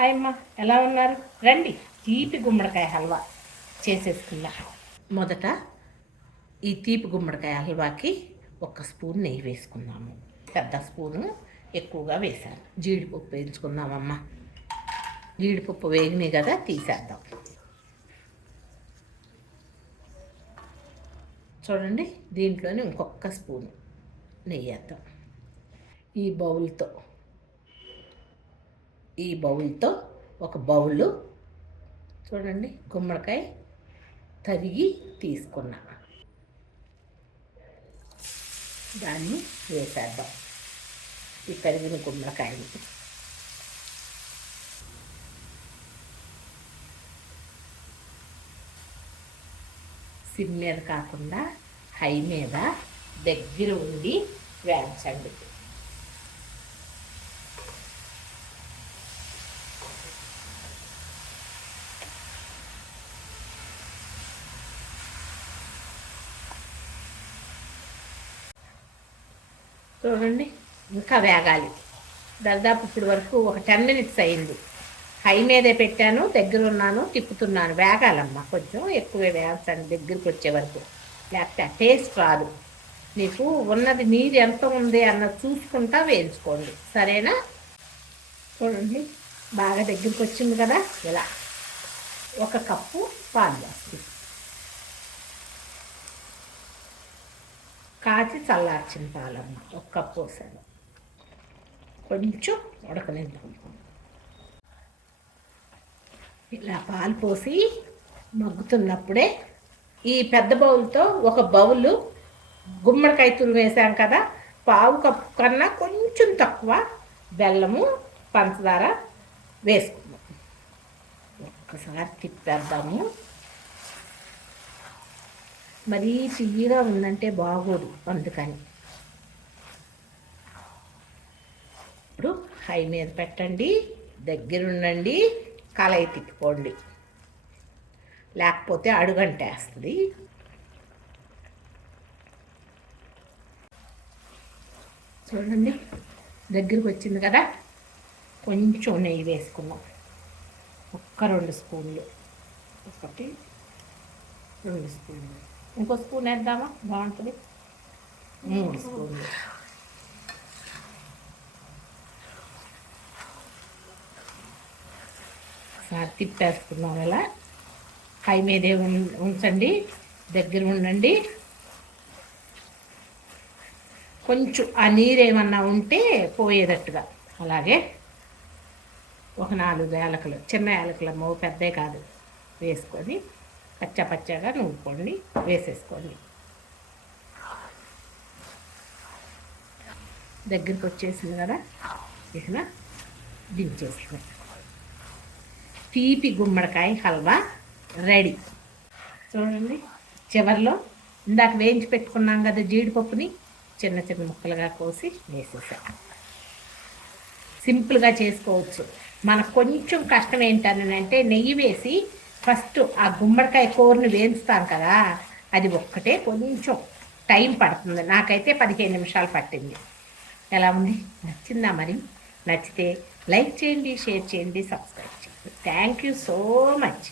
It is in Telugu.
హాయ్ అమ్మ ఎలా ఉన్నారు? రండి తీపి గుమ్మడికాయ హల్వా చేసేసుకుందాం. మొదట ఈ తీపి గుమ్మడికాయ హల్వాకి ఒక స్పూన్ నెయ్యి వేసుకుందాము. పెద్ద స్పూను ఎక్కువగా వేశాను. జీడిపప్పు వేయించుకుందామమ్మ. జీడిపప్పు వేగినాయి కదా తీసేద్దాం. చూడండి దీంట్లోనే ఇంకొక స్పూను నెయ్యి వేద్దాం. ఈ బౌల్తో ఈ బౌల్తో ఒక బౌల్ చూడండి గుమ్మడికాయ తరిగి తీసుకున్నా. దాన్ని వేసేద్దాం ఈ తరిగిన గుమ్మడికాయని. సిమ్ మీద కాకుండా హై మీద దగ్గర ఉండి వేయించండి. చూడండి ఇంకా వేగాలి. దాదాపు ఇప్పుడు వరకు ఒక టెన్ మినిట్స్ అయింది. హై మీదే పెట్టాను దగ్గర ఉన్నాను తిప్పుతున్నాను. వేగాలమ్మా కొంచెం ఎక్కువ వేయాల్సండి దగ్గరికి వచ్చే వరకు. లేకపోతే టేస్ట్ రాదు. నీకు ఉన్నది నీరు ఎంత ఉంది అన్నది చూసుకుంటా వేయించుకోండి. సరేనా? చూడండి బాగా దగ్గరికి వచ్చింది కదా? ఇలా. ఒక కప్పు పాలు వేస్తుంది కాచి చల్లార్చిన పాలమ్మ ఒక కప్పు పోసాను కొంచెం ఉడకనిద్దాం ఇలా పాలు పోసి మగ్గుతున్నప్పుడే ఈ పెద్ద బౌల్తో ఒక బౌలు గుమ్మడికాయ తురు వేసాం కదా పావు కప్పు కన్నా కొంచెం తక్కువ బెల్లము పంచదార వేసుకున్నాం ఒక్కసారి తిప్పేద్దాము. మరీ తీయగా ఉందంటే బాగోదు అందుకని. ఇప్పుడు హై మీద పెట్టండి దగ్గర ఉండండి కలయి తిప్పుకోండి. లేకపోతే అడుగంటేస్తుంది. చూడండి దగ్గరికి వచ్చింది కదా? కొంచెం నెయ్యి వేసుకున్నాం ఒక్క రెండు స్పూన్లు. ఒకటి రెండు స్పూన్లు. ఇంకో స్పూన్ వేద్దామా? బాగుంటుంది. మూడు స్పూన్లు. ఒకసారి తిప్పేసుకున్నాం ఇలా. హై మీదే ఉం- ఉంచండి. దగ్గర ఉండండి. కొంచెం ఆ నీరు ఏమన్నా ఉంటే పోయేటట్టుగా. అలాగే ఒక నాలుగు ఏలకలు చిన్న ఏలకలు మో పెద్దే కాదు. వేసుకొని పచ్చ పచ్చగా నూరుకోండి వేసేసుకోండి. దగ్గరికి వచ్చేసింది కదా ఇక దించేసుకుని తీపి గుమ్మడికాయ హల్వా రెడీ. చూడండి చివరిలో ఇందాక వేయించి పెట్టుకున్నాం కదా జీడిపప్పుని చిన్న చిన్న ముక్కలుగా కోసి వేసేసా. సింపుల్గా చేసుకోవచ్చు. మనకు కొంచెం కష్టం ఏంటని అంటే నెయ్యి వేసి ఫస్ట్ ఆ గుమ్మడికాయ కూరని వేయిస్తాను కదా అది ఒక్కటే కొంచెం టైం పడుతుంది. నాకైతే పదిహేను నిమిషాలు పట్టింది. ఎలా ఉంది? నచ్చిందా మరి? నచ్చితే లైక్ చేయండి షేర్ చేయండి సబ్స్క్రైబ్ చేయండి. Thank you so much